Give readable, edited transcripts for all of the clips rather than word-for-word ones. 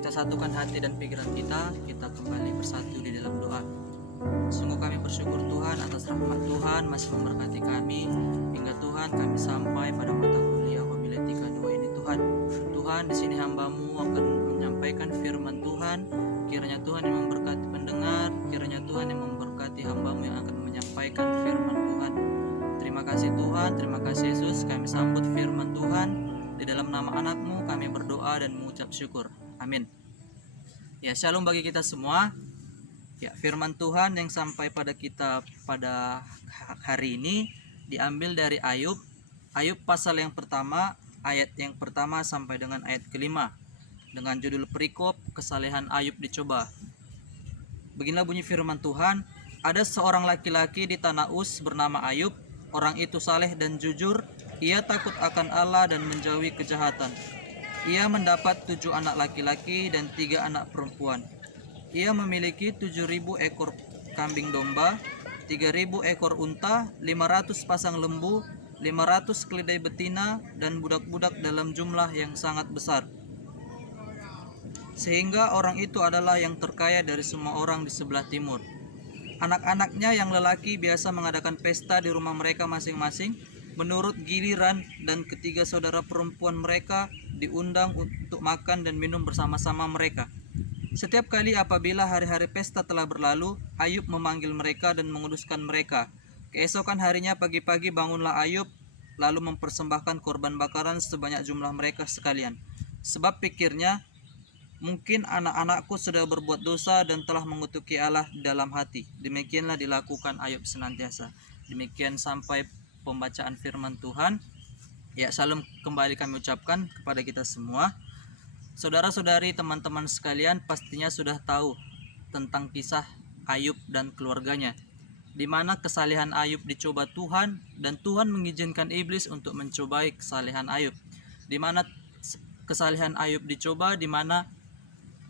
Kita satukan hati dan pikiran kita kembali bersatu di dalam doa. Sungguh kami bersyukur Tuhan atas rahmat Tuhan masih memberkati kami hingga Tuhan kami sampai pada mata kuliah homiletika 2 ini Tuhan. Tuhan, di sini hamba-Mu akan menyampaikan firman Tuhan. Kiranya Tuhan yang memberkati pendengar, kiranya Tuhan yang memberkati hamba-Mu yang akan menyampaikan firman Tuhan. Terima kasih Tuhan, terima kasih Yesus. Kami sambut firman Tuhan. Di dalam nama anak-Mu kami berdoa dan mengucap syukur. Amin. Ya, shalom bagi kita semua. Ya, firman Tuhan yang sampai pada kita pada hari ini diambil dari Ayub. Ayub pasal yang pertama, ayat yang pertama sampai dengan ayat kelima, dengan judul perikop kesalehan Ayub dicoba. Beginilah bunyi firman Tuhan. Ada seorang laki-laki di tanah Uz bernama Ayub. Orang itu saleh dan jujur. Ia takut akan Allah dan menjauhi kejahatan. Ia mendapat 7 anak laki-laki dan 3 anak perempuan. Ia memiliki 7.000 ekor kambing domba, 3.000 ekor unta, 500 pasang lembu, 500 keledai betina, dan budak-budak dalam jumlah yang sangat besar. Sehingga orang itu adalah yang terkaya dari semua orang di sebelah timur. Anak-anaknya yang lelaki biasa mengadakan pesta di rumah mereka masing-masing menurut giliran, dan ketiga saudara perempuan mereka diundang untuk makan dan minum bersama-sama mereka. Setiap kali apabila hari-hari pesta telah berlalu, Ayub memanggil mereka dan menguduskan mereka. Keesokan harinya pagi-pagi bangunlah Ayub, lalu mempersembahkan korban bakaran sebanyak jumlah mereka sekalian. Sebab pikirnya, mungkin anak-anakku sudah berbuat dosa dan telah mengutuki Allah di dalam hati. Demikianlah dilakukan Ayub senantiasa. Demikian sampai pembacaan firman Tuhan. Ya, salam kembali kami ucapkan kepada kita semua. Saudara-saudari, teman-teman sekalian pastinya sudah tahu tentang kisah Ayub dan keluarganya, di mana kesalehan Ayub dicoba Tuhan dan Tuhan mengizinkan iblis untuk mencobai kesalehan Ayub. Di mana kesalehan Ayub dicoba, di mana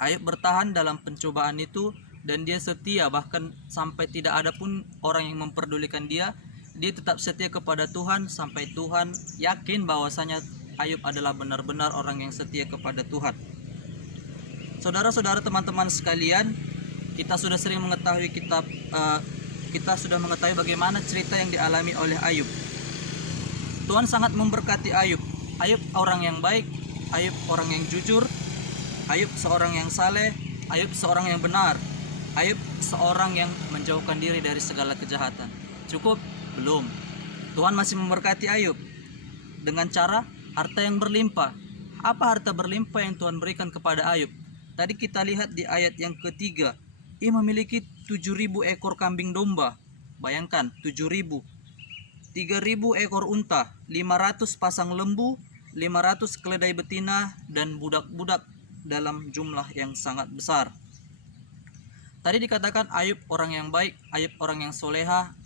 Ayub bertahan dalam pencobaan itu dan dia setia, bahkan sampai tidak ada pun orang yang memperdulikan dia. Dia tetap setia kepada Tuhan sampai Tuhan yakin bahwasanya Ayub adalah benar-benar orang yang setia kepada Tuhan. Saudara-saudara, teman-teman sekalian, kita sudah sering mengetahui kita sudah mengetahui bagaimana cerita yang dialami oleh Ayub. Tuhan sangat memberkati Ayub. Ayub orang yang baik, Ayub orang yang jujur, Ayub seorang yang saleh, Ayub seorang yang benar, Ayub seorang yang menjauhkan diri dari segala kejahatan. Cukup? Belum. Tuhan masih memberkati Ayub dengan cara harta yang berlimpah. Apa harta berlimpah yang Tuhan berikan kepada Ayub? Tadi kita lihat di ayat yang ketiga, ia memiliki 7.000 ekor kambing domba. Bayangkan, 7.000. 3.000 ekor unta, 500 pasang lembu, 500 keledai betina, dan budak-budak dalam jumlah yang sangat besar. Tadi dikatakan Ayub orang yang baik, Ayub orang yang soleha,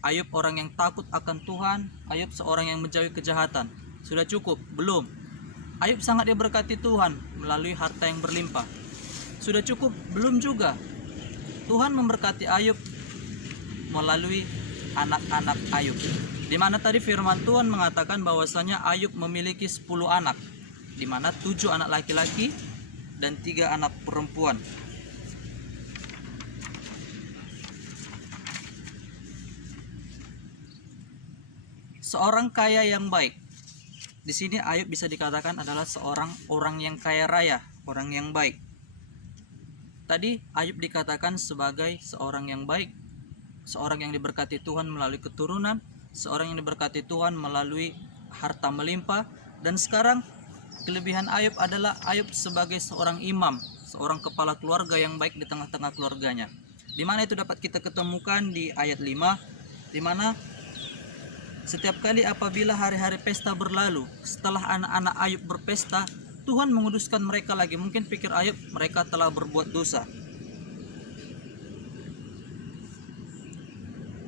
Ayub orang yang takut akan Tuhan, Ayub seorang yang menjauhi kejahatan. Sudah cukup? Belum. Ayub sangat diberkati Tuhan melalui harta yang berlimpah. Sudah cukup? Belum juga. Tuhan memberkati Ayub melalui anak-anak Ayub. Di mana tadi firman Tuhan mengatakan bahwasanya Ayub memiliki 10 anak, di mana 7 anak laki-laki dan 3 anak perempuan. Seorang kaya yang baik. Di sini Ayub bisa dikatakan adalah seorang orang yang kaya raya, orang yang baik. Tadi Ayub dikatakan sebagai seorang yang baik, seorang yang diberkati Tuhan melalui keturunan, seorang yang diberkati Tuhan melalui harta melimpah, dan sekarang kelebihan Ayub adalah Ayub sebagai seorang imam, seorang kepala keluarga yang baik di tengah-tengah keluarganya. Di mana itu dapat kita ketemukan di ayat 5, di mana setiap kali apabila hari-hari pesta berlalu, setelah anak-anak Ayub berpesta, Tuhan menguduskan mereka lagi. Mungkin pikir Ayub mereka telah berbuat dosa.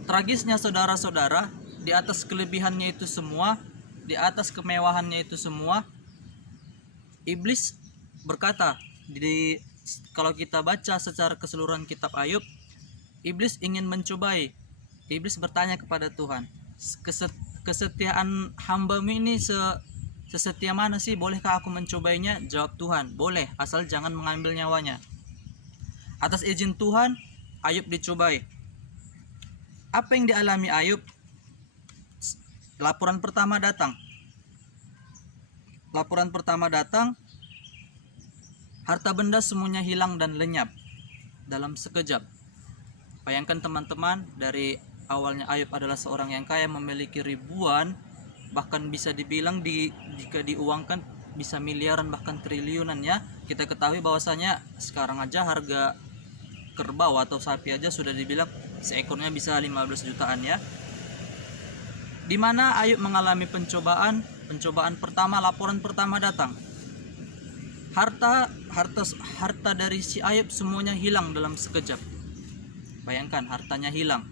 Tragisnya saudara-saudara, di atas kelebihannya itu semua, di atas kemewahannya itu semua, iblis berkata, kalau kita baca secara keseluruhan kitab Ayub, iblis ingin mencobai. Iblis bertanya kepada Tuhan, kesetiaan hamba-Mu ini Sesetia mana sih? Bolehkah aku mencobainya? Jawab Tuhan, boleh, asal jangan mengambil nyawanya. Atas izin Tuhan, Ayub dicobai. Apa yang dialami Ayub? Laporan pertama datang. Harta benda semuanya hilang dan lenyap dalam sekejap. Bayangkan teman-teman, dari awalnya Ayub adalah seorang yang kaya, memiliki ribuan, bahkan bisa dibilang jika diuangkan bisa miliaran bahkan triliunan ya. Kita ketahui bahwasanya sekarang aja harga kerbau atau sapi aja sudah dibilang seekornya bisa 15 jutaan ya. Dimana Ayub mengalami pencobaan pertama, laporan pertama datang. Harta dari si Ayub semuanya hilang dalam sekejap. Bayangkan, hartanya hilang.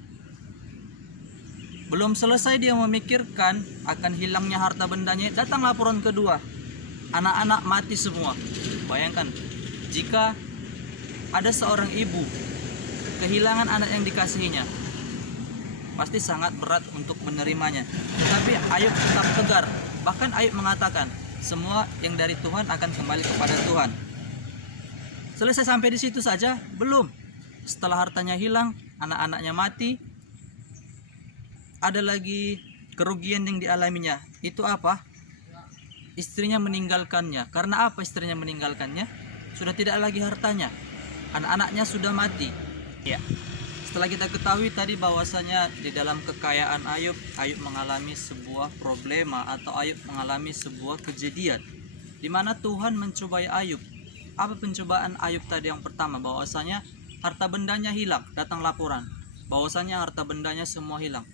Belum selesai dia memikirkan akan hilangnya harta bendanya, datang laporan kedua. Anak-anak mati semua. Bayangkan, jika ada seorang ibu kehilangan anak yang dikasihinya, pasti sangat berat untuk menerimanya. Tetapi Ayub tetap tegar. Bahkan Ayub mengatakan, semua yang dari Tuhan akan kembali kepada Tuhan. Selesai sampai di situ saja? Belum. Setelah hartanya hilang, anak-anaknya mati, ada lagi kerugian yang dialaminya. Itu apa? Istrinya meninggalkannya. Karena apa istrinya meninggalkannya? Sudah tidak lagi hartanya. Anak-anaknya sudah mati. Ya. Setelah kita ketahui tadi bahwasanya di dalam kekayaan Ayub mengalami sebuah problema atau Ayub mengalami sebuah kejadian di mana Tuhan mencobai Ayub. Apa pencobaan Ayub tadi? Yang pertama, bahwasanya harta bendanya hilang. Datang laporan bahwasanya harta bendanya semua hilang.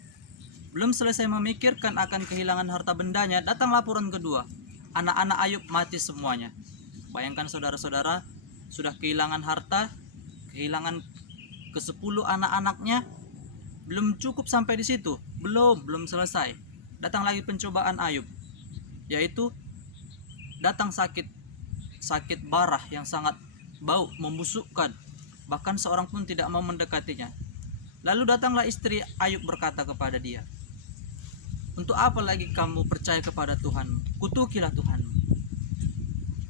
Belum selesai memikirkan akan kehilangan harta bendanya, datang laporan kedua. Anak-anak Ayub mati semuanya. Bayangkan saudara-saudara, sudah kehilangan harta, kehilangan ke-10 anak-anaknya. Belum cukup sampai di situ. Belum selesai. Datang lagi pencobaan Ayub, yaitu datang sakit barah yang sangat bau, membusukkan. Bahkan seorang pun tidak mau mendekatinya. Lalu datanglah istri Ayub berkata kepada dia, untuk apa lagi kamu percaya kepada Tuhan? Kutukilah Tuhanmu.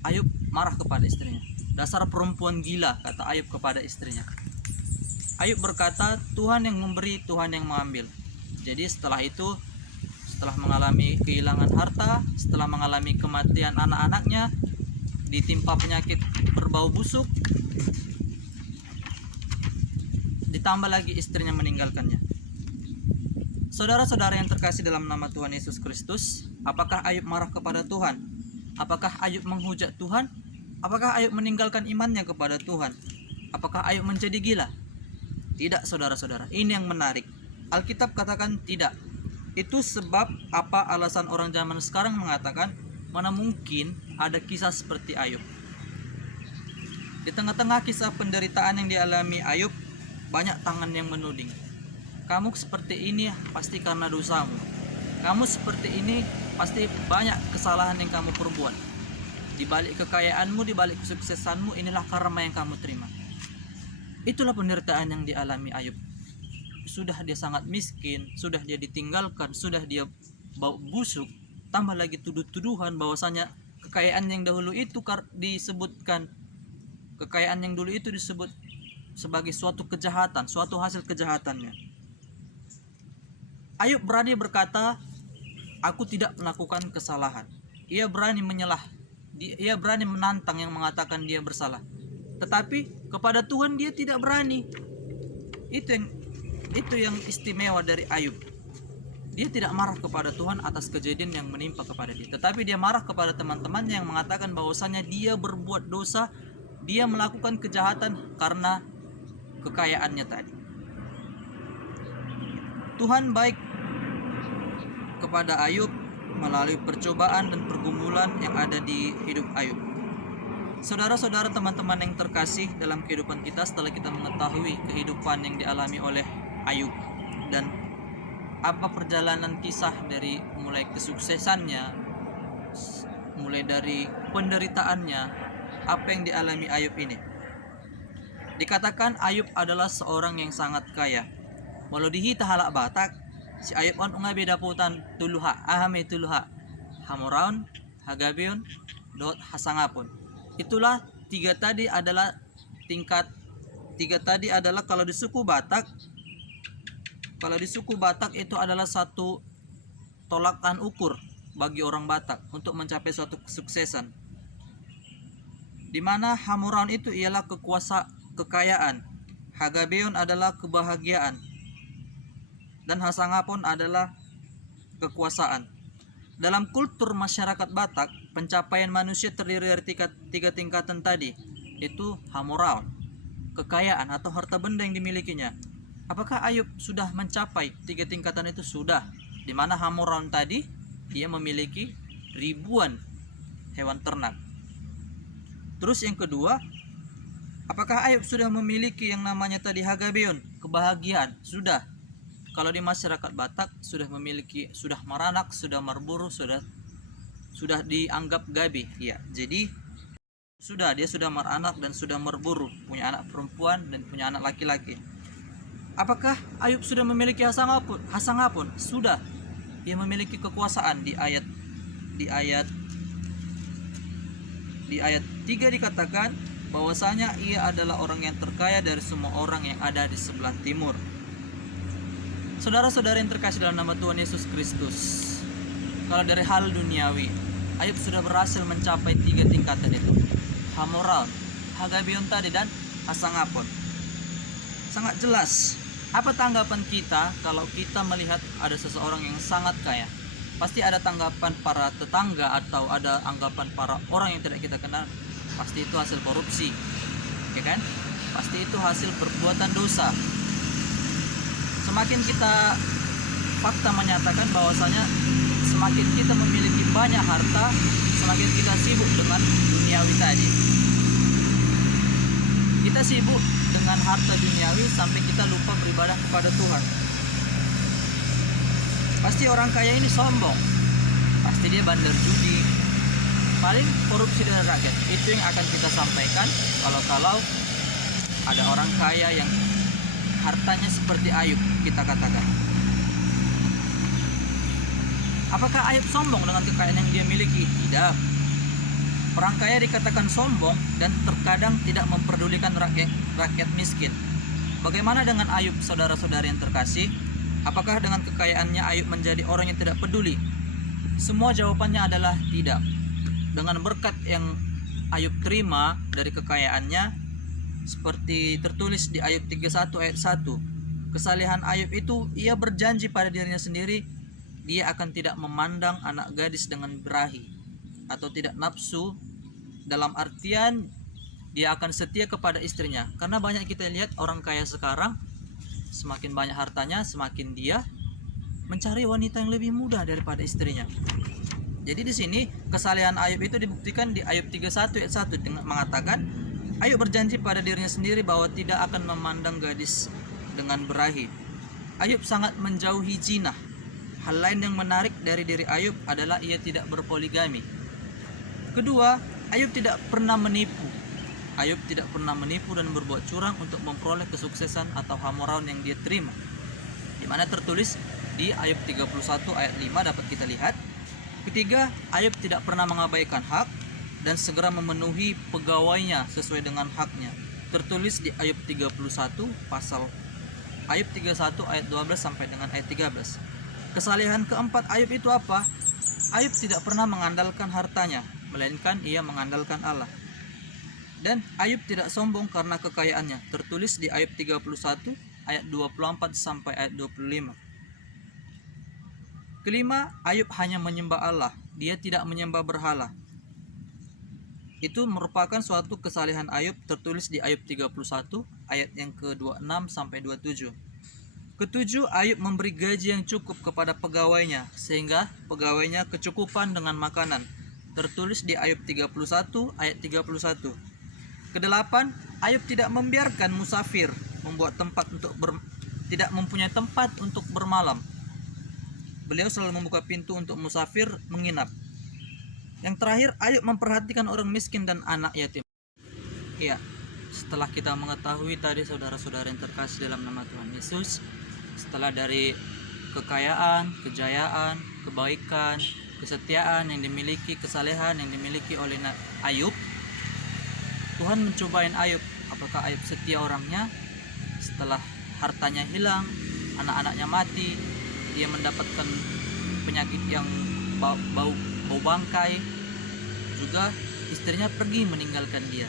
Ayub marah kepada istrinya. Dasar perempuan gila, kata Ayub kepada istrinya. Ayub berkata, Tuhan yang memberi, Tuhan yang mengambil. Jadi setelah itu, setelah mengalami kehilangan harta, setelah mengalami kematian anak-anaknya, ditimpa penyakit berbau busuk, ditambah lagi istrinya meninggalkannya. Saudara-saudara yang terkasih dalam nama Tuhan Yesus Kristus, apakah Ayub marah kepada Tuhan? Apakah Ayub menghujat Tuhan? Apakah Ayub meninggalkan imannya kepada Tuhan? Apakah Ayub menjadi gila? Tidak, saudara-saudara. Ini yang menarik. Alkitab katakan tidak. Itu sebab apa alasan orang zaman sekarang mengatakan mana mungkin ada kisah seperti Ayub. Di tengah-tengah kisah penderitaan yang dialami Ayub, banyak tangan yang menuding. Kamu seperti ini pasti karena dosamu. Kamu seperti ini pasti banyak kesalahan yang kamu perbuat. Di balik kekayaanmu, di balik kesuksesanmu, inilah karma yang kamu terima. Itulah penderitaan yang dialami Ayub. Sudah dia sangat miskin, sudah dia ditinggalkan, sudah dia bau busuk, tambah lagi tuduh-tuduhan bahwasanya kekayaan yang dahulu itu disebut sebagai suatu kejahatan, suatu hasil kejahatannya. Ayub berani berkata, aku tidak melakukan kesalahan. Ia berani menyelah, ia berani menantang yang mengatakan dia bersalah. Tetapi kepada Tuhan dia tidak berani. Itu yang istimewa dari Ayub. Dia tidak marah kepada Tuhan atas kejadian yang menimpa kepada dia, tetapi dia marah kepada teman-temannya yang mengatakan bahwasanya dia berbuat dosa, dia melakukan kejahatan karena kekayaannya tadi. Tuhan baik kepada Ayub melalui percobaan dan pergumulan yang ada di hidup Ayub. Saudara-saudara, teman-teman yang terkasih dalam kehidupan kita, setelah kita mengetahui kehidupan yang dialami oleh Ayub dan apa perjalanan kisah dari mulai kesuksesannya, mulai dari penderitaannya, apa yang dialami Ayub ini. Dikatakan Ayub adalah seorang yang sangat kaya. Walau dihita halak batak, si Ayub on unga beda putan tuluha ahame tuluha hamoraun Hagabeon, Dot, Hasangapon. Itulah tiga tadi adalah kalau di suku Batak. Kalau di suku Batak itu adalah satu tolakan ukur bagi orang Batak untuk mencapai suatu kesuksesan. Di mana Hamuraun itu ialah kekayaan, Hagabeon adalah kebahagiaan, dan Hasangapon adalah kekuasaan. Dalam kultur masyarakat Batak, pencapaian manusia terdiri dari tiga tingkatan tadi, yaitu Hamuraun, kekayaan atau harta benda yang dimilikinya. Apakah Ayub sudah mencapai tiga tingkatan itu? Sudah. Di mana Hamuraun tadi dia memiliki ribuan hewan ternak. Terus yang kedua, apakah Ayub sudah memiliki yang namanya tadi Hagabeon, kebahagiaan? Sudah. Kalau di masyarakat Batak sudah memiliki, sudah meranak, sudah merburu, sudah dianggap gabi. Ya, jadi dia sudah meranak dan sudah merburu, punya anak perempuan dan punya anak laki-laki. Apakah Ayub sudah memiliki Hasangapon? Sudah. Dia memiliki kekuasaan. Di ayat 3 dikatakan bahwasanya ia adalah orang yang terkaya dari semua orang yang ada di sebelah timur. Saudara-saudara yang terkasih dalam nama Tuhan Yesus Kristus, kalau dari hal duniawi, Ayub sudah berhasil mencapai tiga tingkatan itu: Hamuraun, Hagabeon tadi, dan Hasangapon. Sangat jelas. Apa tanggapan kita kalau kita melihat ada seseorang yang sangat kaya? Pasti ada tanggapan para tetangga atau ada anggapan para orang yang tidak kita kenal. Pasti itu hasil korupsi, ya kan? Pasti itu hasil perbuatan dosa. Semakin kita, fakta menyatakan bahwasanya semakin kita memiliki banyak harta, semakin kita sibuk dengan duniawi tadi. Kita sibuk dengan harta duniawi sampai kita lupa beribadah kepada Tuhan. Pasti orang kaya ini sombong, pasti dia bandar judi, paling korupsi dengan rakyat. Itu yang akan kita sampaikan kalau ada orang kaya yang hartanya seperti Ayub, kita katakan. Apakah Ayub sombong dengan kekayaan yang dia miliki? Tidak. Orang kaya dikatakan sombong dan terkadang tidak memperdulikan rakyat miskin. Bagaimana dengan Ayub, saudara-saudara yang terkasih? Apakah dengan kekayaannya Ayub menjadi orang yang tidak peduli? Semua jawabannya adalah tidak. Dengan berkat yang Ayub terima dari kekayaannya, seperti tertulis di Ayub 31 ayat 1, kesalehan Ayub itu ia berjanji pada dirinya sendiri, dia akan tidak memandang anak gadis dengan berahi atau tidak nafsu, dalam artian dia akan setia kepada istrinya. Karena banyak kita lihat orang kaya sekarang, semakin banyak hartanya, semakin dia mencari wanita yang lebih muda daripada istrinya. Jadi di sini kesalehan Ayub itu dibuktikan di Ayub 31 ayat 1 dengan mengatakan, Ayub berjanji pada dirinya sendiri bahwa tidak akan memandang gadis dengan berahi. Ayub sangat menjauhi zina. Hal lain yang menarik dari diri Ayub adalah ia tidak berpoligami. Kedua, Ayub tidak pernah menipu. Ayub tidak pernah menipu dan berbuat curang untuk memperoleh kesuksesan atau Hamuraun yang dia terima. Di mana tertulis di Ayub 31 ayat 5 dapat kita lihat. Ketiga, Ayub tidak pernah mengabaikan hak dan segera memenuhi pegawainya sesuai dengan haknya. Tertulis di Ayub 31 pasal Ayub 31 ayat 12 sampai dengan ayat 13. Kesalehan keempat Ayub itu apa? Ayub tidak pernah mengandalkan hartanya, melainkan ia mengandalkan Allah. Dan Ayub tidak sombong karena kekayaannya. Tertulis di Ayub 31 ayat 24 sampai ayat 25. Kelima, Ayub hanya menyembah Allah. Dia tidak menyembah berhala. Itu merupakan suatu kesalehan Ayub, tertulis di Ayub 31 ayat yang ke-26 sampai 27. Ketujuh, Ayub memberi gaji yang cukup kepada pegawainya sehingga pegawainya kecukupan dengan makanan. Tertulis di Ayub 31 ayat 31. Kedelapan, Ayub tidak membiarkan musafir tidak mempunyai tempat untuk bermalam. Beliau selalu membuka pintu untuk musafir menginap. Yang terakhir, Ayub memperhatikan orang miskin dan anak yatim. Iya, setelah kita mengetahui tadi saudara-saudara yang terkasih dalam nama Tuhan Yesus, setelah dari kekayaan, kejayaan, kebaikan, kesetiaan yang dimiliki, kesalehan yang dimiliki oleh Ayub, Tuhan mencobain Ayub. Apakah Ayub setia orangnya? Setelah hartanya hilang, anak-anaknya mati, dia mendapatkan penyakit yang bau bangkai, juga istrinya pergi meninggalkan dia.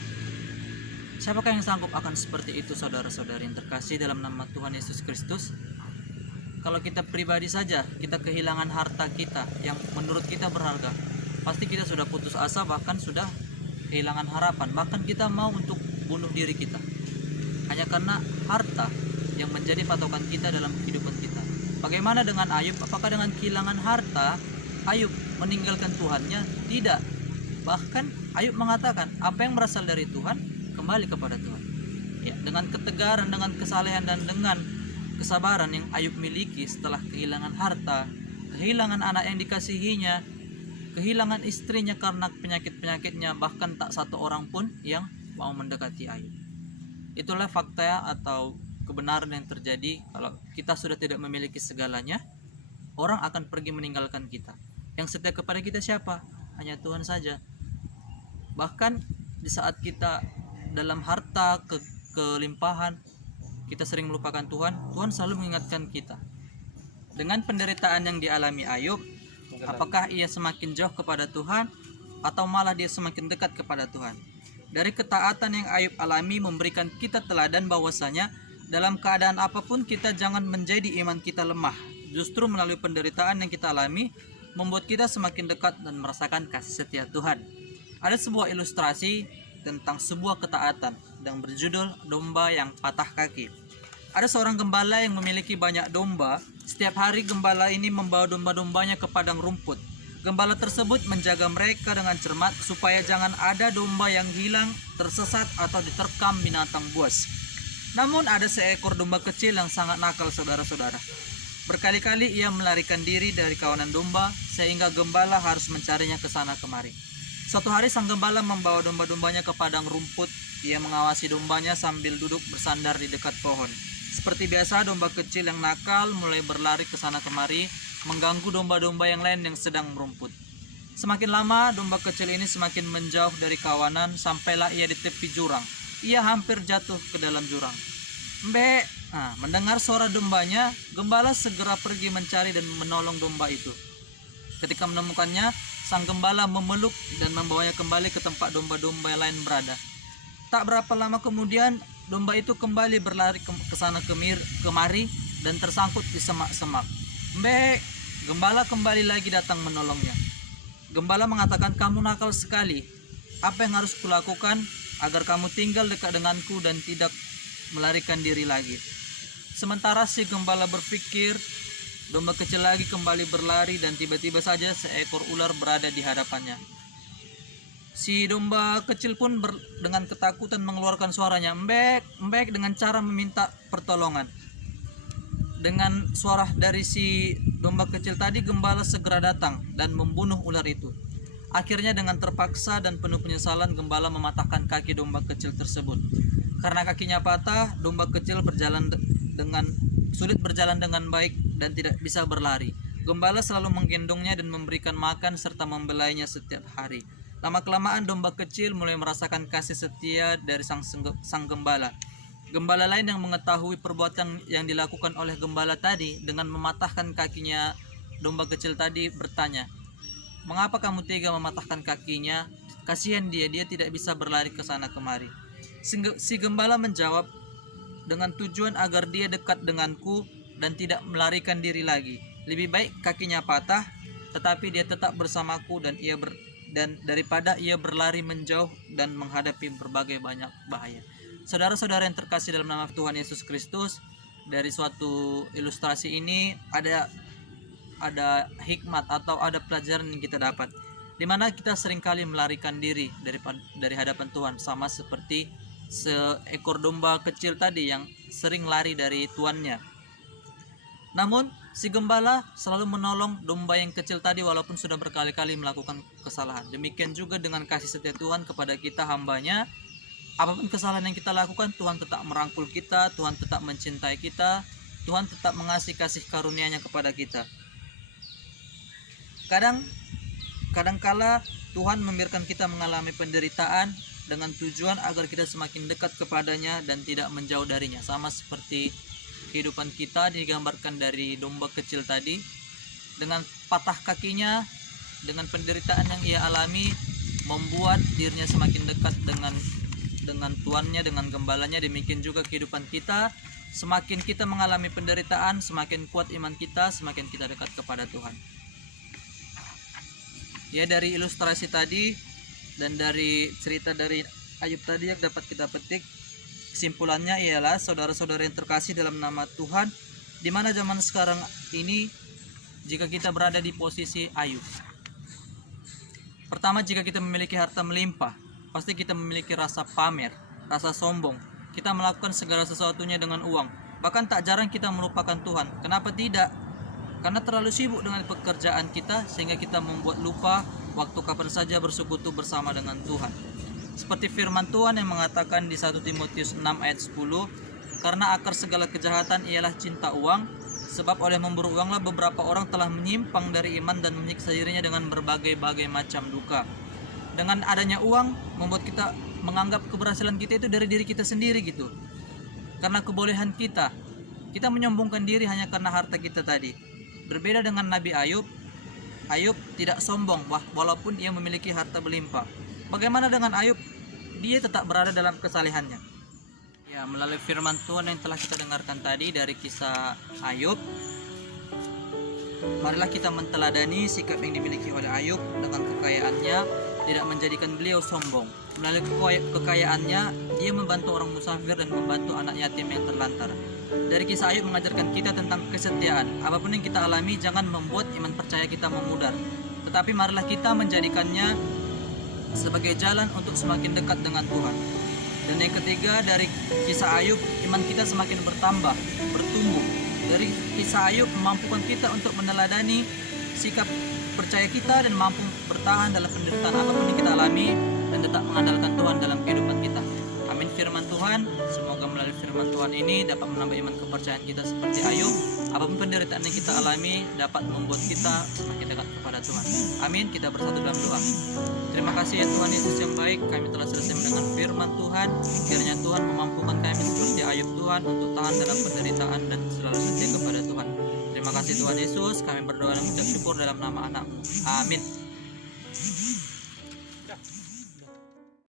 Siapakah yang sanggup akan seperti itu, saudara-saudari yang terkasih dalam nama Tuhan Yesus Kristus? Kalau kita pribadi saja, kita kehilangan harta kita yang menurut kita berharga, pasti kita sudah putus asa, bahkan sudah kehilangan harapan, bahkan kita mau untuk bunuh diri kita, hanya karena harta yang menjadi patokan kita dalam kehidupan kita. Bagaimana dengan Ayub? Apakah dengan kehilangan harta Ayub meninggalkan Tuhannya? Tidak. Bahkan Ayub mengatakan, apa yang berasal dari Tuhan kembali kepada Tuhan. Ya, dengan ketegaran, dengan kesalehan, dan dengan kesabaran yang Ayub miliki setelah kehilangan harta, kehilangan anak yang dikasihinya, kehilangan istrinya karena penyakit-penyakitnya, bahkan tak satu orang pun yang mau mendekati Ayub. Itulah fakta atau kebenaran yang terjadi. Kalau kita sudah tidak memiliki segalanya, orang akan pergi meninggalkan kita. Yang setia kepada kita siapa? Hanya Tuhan saja. Bahkan di saat kita dalam harta kelimpahan, kita sering melupakan Tuhan, Tuhan selalu mengingatkan kita. Dengan penderitaan yang dialami Ayub, apakah ia semakin jauh kepada Tuhan atau malah dia semakin dekat kepada Tuhan? Dari ketaatan yang Ayub alami memberikan kita teladan bahwasanya dalam keadaan apapun kita jangan menjadi iman kita lemah. Justru melalui penderitaan yang kita alami membuat kita semakin dekat dan merasakan kasih setia Tuhan. Ada sebuah ilustrasi tentang sebuah ketaatan yang berjudul domba yang patah kaki. Ada seorang gembala yang memiliki banyak domba. Setiap hari gembala ini membawa domba-dombanya ke padang rumput. Gembala tersebut menjaga mereka dengan cermat supaya jangan ada domba yang hilang, tersesat, atau diterkam binatang buas. Namun ada seekor domba kecil yang sangat nakal, saudara-saudara. Berkali-kali ia melarikan diri dari kawanan domba sehingga gembala harus mencarinya ke sana kemari. Suatu hari sang gembala membawa domba-dombanya ke padang rumput. Ia mengawasi dombanya sambil duduk bersandar di dekat pohon. Seperti biasa, domba kecil yang nakal mulai berlari ke sana kemari, mengganggu domba-domba yang lain yang sedang merumput. Semakin lama, domba kecil ini semakin menjauh dari kawanan, sampailah ia di tepi jurang. Ia hampir jatuh ke dalam jurang. Mbe! Mendengar suara dombanya, gembala segera pergi mencari dan menolong domba itu. Ketika menemukannya, sang gembala memeluk dan membawanya kembali ke tempat domba-domba yang lain berada. Tak berapa lama kemudian, domba itu kembali berlari ke sana kemari dan tersangkut di semak-semak. Mbe! Gembala kembali lagi datang menolongnya. Gembala mengatakan, kamu nakal sekali. Apa yang harus kulakukan agar kamu tinggal dekat denganku dan tidak melarikan diri lagi? Sementara si gembala berpikir, domba kecil lagi kembali berlari dan tiba-tiba saja seekor ular berada di hadapannya. Si domba kecil pun dengan ketakutan mengeluarkan suaranya, mbek, mbek, dengan cara meminta pertolongan. Dengan suara dari si domba kecil tadi, gembala segera datang dan membunuh ular itu. Akhirnya dengan terpaksa dan penuh penyesalan, gembala mematahkan kaki domba kecil tersebut. Karena kakinya patah, domba kecil sulit berjalan dengan baik dan tidak bisa berlari. Gembala selalu menggendongnya dan memberikan makan serta membelainya setiap hari. Lama-kelamaan domba kecil mulai merasakan kasih setia dari sang gembala. Gembala lain yang mengetahui perbuatan yang dilakukan oleh gembala tadi dengan mematahkan kakinya domba kecil tadi bertanya, "Mengapa kamu tega mematahkan kakinya? Kasihan dia tidak bisa berlari ke sana kemari." Si gembala menjawab, "Dengan tujuan agar dia dekat denganku dan tidak melarikan diri lagi. Lebih baik kakinya patah, tetapi dia tetap bersamaku dan daripada ia berlari menjauh dan menghadapi berbagai banyak bahaya." Saudara-saudara yang terkasih dalam nama Tuhan Yesus Kristus, dari suatu ilustrasi ini ada hikmat atau ada pelajaran yang kita dapat, di mana kita seringkali melarikan diri dari hadapan Tuhan, sama seperti seekor domba kecil tadi yang sering lari dari tuannya. Namun si gembala selalu menolong domba yang kecil tadi walaupun sudah berkali-kali melakukan kesalahan. Demikian juga dengan kasih setia Tuhan kepada kita hambanya. Apapun kesalahan yang kita lakukan, Tuhan tetap merangkul kita, Tuhan tetap mencintai kita, Tuhan tetap mengasihi kasih karunia-Nya kepada kita. Kadang kadangkala Tuhan membiarkan kita mengalami penderitaan dengan tujuan agar kita semakin dekat kepadanya dan tidak menjauh darinya. Sama seperti kehidupan kita digambarkan dari domba kecil tadi, dengan patah kakinya, dengan penderitaan yang ia alami, membuat dirinya semakin dekat dengan tuannya, dengan gembalanya. Demikian juga kehidupan kita, semakin kita mengalami penderitaan, semakin kuat iman kita, semakin kita dekat kepada Tuhan. Ya, dari ilustrasi tadi dan dari cerita dari Ayub tadi yang dapat kita petik, kesimpulannya ialah saudara-saudara yang terkasih dalam nama Tuhan, di mana zaman sekarang ini jika kita berada di posisi Ayub. Pertama, jika kita memiliki harta melimpah, pasti kita memiliki rasa pamer, rasa sombong. Kita melakukan segala sesuatunya dengan uang. Bahkan tak jarang kita melupakan Tuhan. Kenapa tidak? Karena terlalu sibuk dengan pekerjaan kita sehingga kita membuat lupa waktu kapan saja bersekutu bersama dengan Tuhan. Seperti firman Tuhan yang mengatakan di 1 Timotius 6 ayat 10, karena akar segala kejahatan ialah cinta uang, sebab oleh memburu uanglah beberapa orang telah menyimpang dari iman dan menyiksa dirinya dengan berbagai-bagai macam duka. Dengan adanya uang membuat kita menganggap keberhasilan kita itu dari diri kita sendiri gitu. Karena kebolehan kita menyombongkan diri hanya karena harta kita tadi. Berbeda dengan Nabi Ayub, Ayub tidak sombong walaupun ia memiliki harta berlimpah. Bagaimana dengan Ayub? Dia tetap berada dalam kesalehannya. Ya, melalui firman Tuhan yang telah kita dengarkan tadi dari kisah Ayub, marilah kita menteladani sikap yang dimiliki oleh Ayub dengan kekayaannya, tidak menjadikan beliau sombong. Melalui kekayaannya, dia membantu orang musafir dan membantu anak yatim yang terlantar. Dari kisah Ayub mengajarkan kita tentang kesetiaan. Apapun yang kita alami, jangan membuat iman percaya kita memudar, tetapi marilah kita menjadikannya sebagai jalan untuk semakin dekat dengan Tuhan. Dan yang ketiga, dari kisah Ayub, iman kita semakin bertambah, bertumbuh. Dari kisah Ayub memampukan kita untuk meneladani sikap percaya kita dan mampu bertahan dalam penderitaan apapun yang kita alami dan tetap mengandalkan Tuhan dalam kehidupan kita. Amin firman Tuhan. Semoga melalui firman Tuhan ini dapat menambah iman kepercayaan kita seperti Ayub. Apapun penderitaan yang kita alami dapat membuat kita semakin dekat kepada Tuhan. Amin. Kita bersatu dalam doa. Terima kasih ya Tuhan Yesus yang baik. Kami telah selesai mendengar firman Tuhan. Kiranya Tuhan memampukan kami seperti Ayub Tuhan untuk tahan dalam penderitaan dan selalu setia kepada Tuhan. Terima kasih Tuhan Yesus. Kami berdoa dan mengucap syukur dalam nama anak-Mu. Amin.